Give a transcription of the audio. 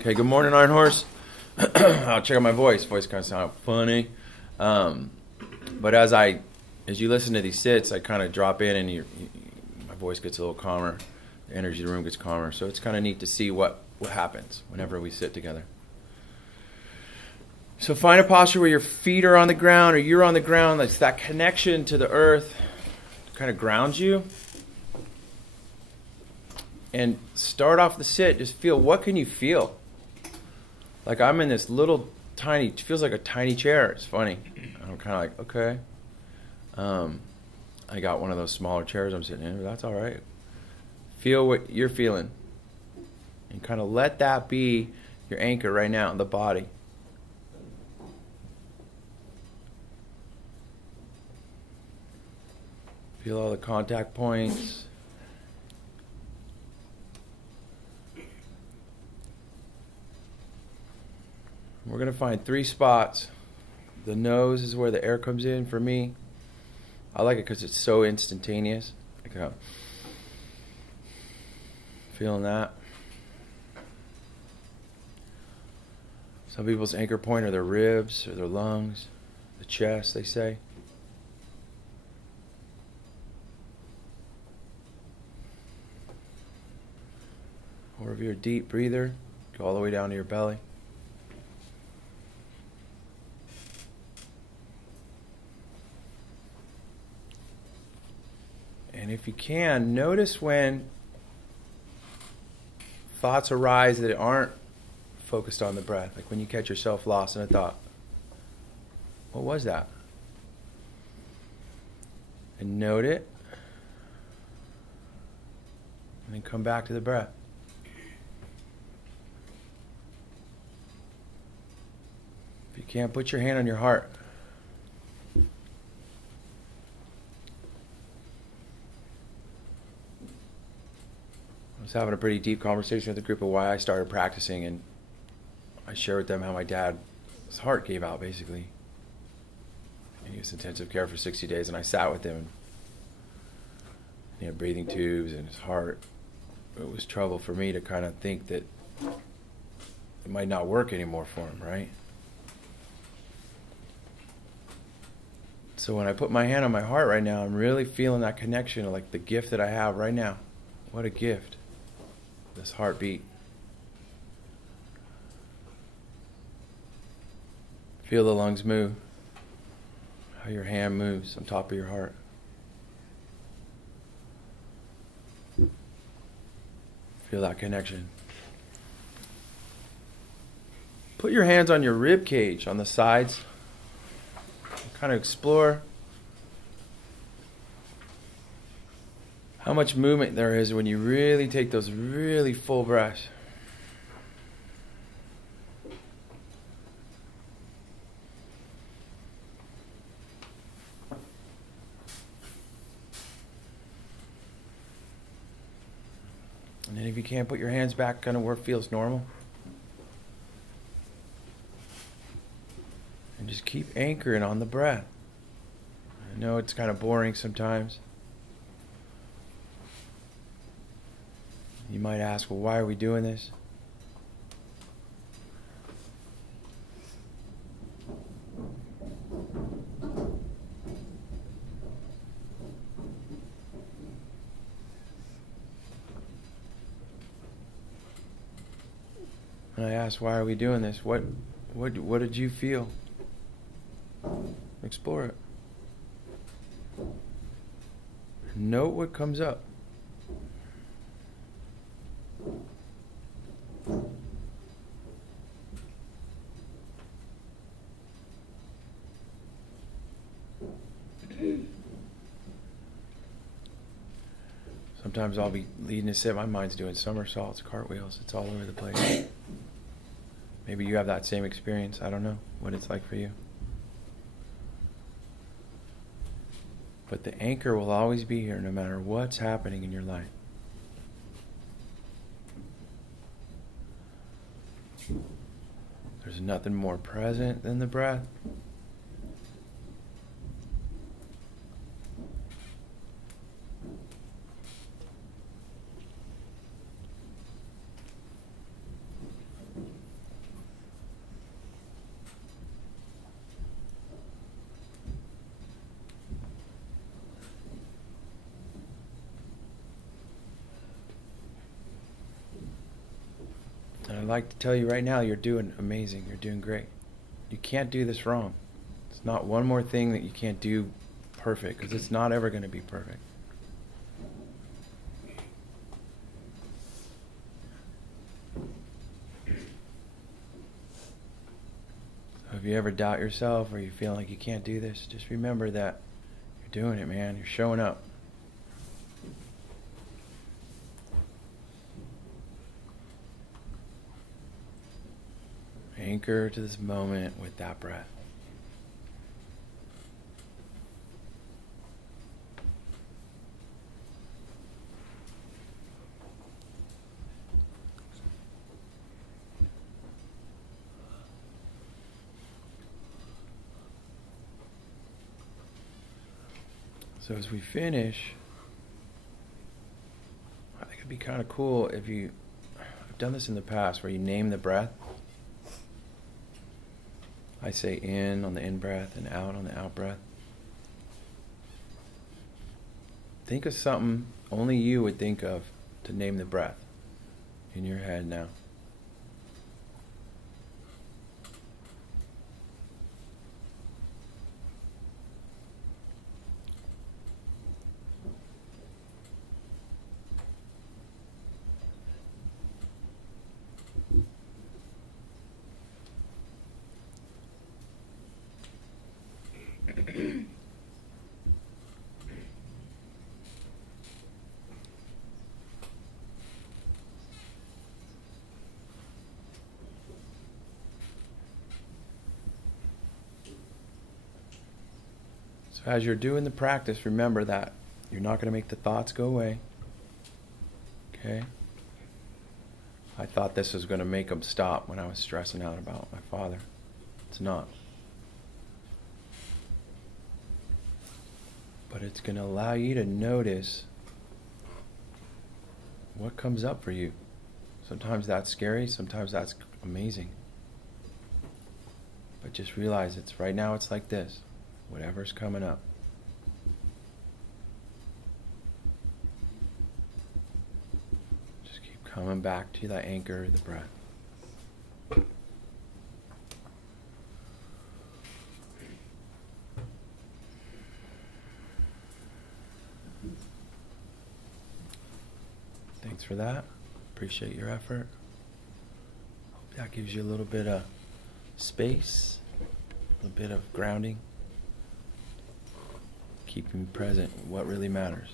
Okay, good morning, Iron Horse. I'll check out my voice. Voice kind of sound funny. But as you listen to these sits, I kind of drop in and my voice gets a little calmer. The energy of the room gets calmer. So it's kind of neat to see what happens whenever we sit together. So find a posture where your feet are on the ground or you're on the ground. That's that connection to the earth to kind of ground you. And start off the sit. Just feel, what can you feel? Like I'm in this little tiny, it feels like a tiny chair. It's funny. I'm kind of like, okay. I got one of those smaller chairs I'm sitting in, but that's all right. Feel what you're feeling. And kind of let that be your anchor right now in the body. Feel all the contact points. We're going to find 3 spots. The nose is where the air comes in for me. I like it because it's so instantaneous. Like, feeling that. Some people's anchor point are their ribs or their lungs, the chest, they say. Or if you're a deep breather, go all the way down to your belly. And if you can, notice when thoughts arise that aren't focused on the breath. Like when you catch yourself lost in a thought. What was that? And note it. And then come back to the breath. If you can't, put your hand on your heart. I was having a pretty deep conversation with a group of why I started practicing, and I shared with them how my dad's heart gave out, basically. And he was in intensive care for 60 days, and I sat with him. He had breathing tubes in his heart. It was trouble for me to kind of think that it might not work anymore for him, right? So when I put my hand on my heart right now, I'm really feeling that connection, like the gift that I have right now. What a gift. This heartbeat. Feel the lungs move. How your hand moves on top of your heart. Feel that connection. Put your hands on your rib cage, on the sides. Kind of explore how much movement there is when you really take those really full breaths. And then if you can't, put your hands back kind of where it feels normal. And just keep anchoring on the breath. I know it's kind of boring sometimes. You might ask, well, why are we doing this? And I asked, why are we doing this? What did you feel? Explore it. Note what comes up. Sometimes I'll be leading a sit, my mind's doing somersaults, cartwheels, it's all over the place. Maybe you have that same experience. I don't know what it's like for you. But the anchor will always be here no matter what's happening in your life. There's nothing more present than the breath. I'd like to tell you right now, you're doing amazing. You're doing great. You can't do this wrong. It's not one more thing that you can't do perfect, because it's not ever going to be perfect. So if you ever doubt yourself or you feel like you can't do this, just remember that you're doing it, man. You're showing up. Anchor to this moment with that breath. So as we finish, I think it'd be kind of cool if I've done this in the past, where you name the breath. I say in on the in breath and out on the out breath. Think of something only you would think of to name the breath in your head now. So as you're doing the practice, remember that you're not going to make the thoughts go away. Okay? I thought this was going to make them stop when I was stressing out about my father. It's not. But it's going to allow you to notice what comes up for you. Sometimes that's scary, sometimes that's amazing. But just realize right now it's like this. Whatever's coming up. Just keep coming back to that anchor, the breath. Thanks for that. Appreciate your effort. Hope that gives you a little bit of space, a little bit of grounding. Keeping present what really matters.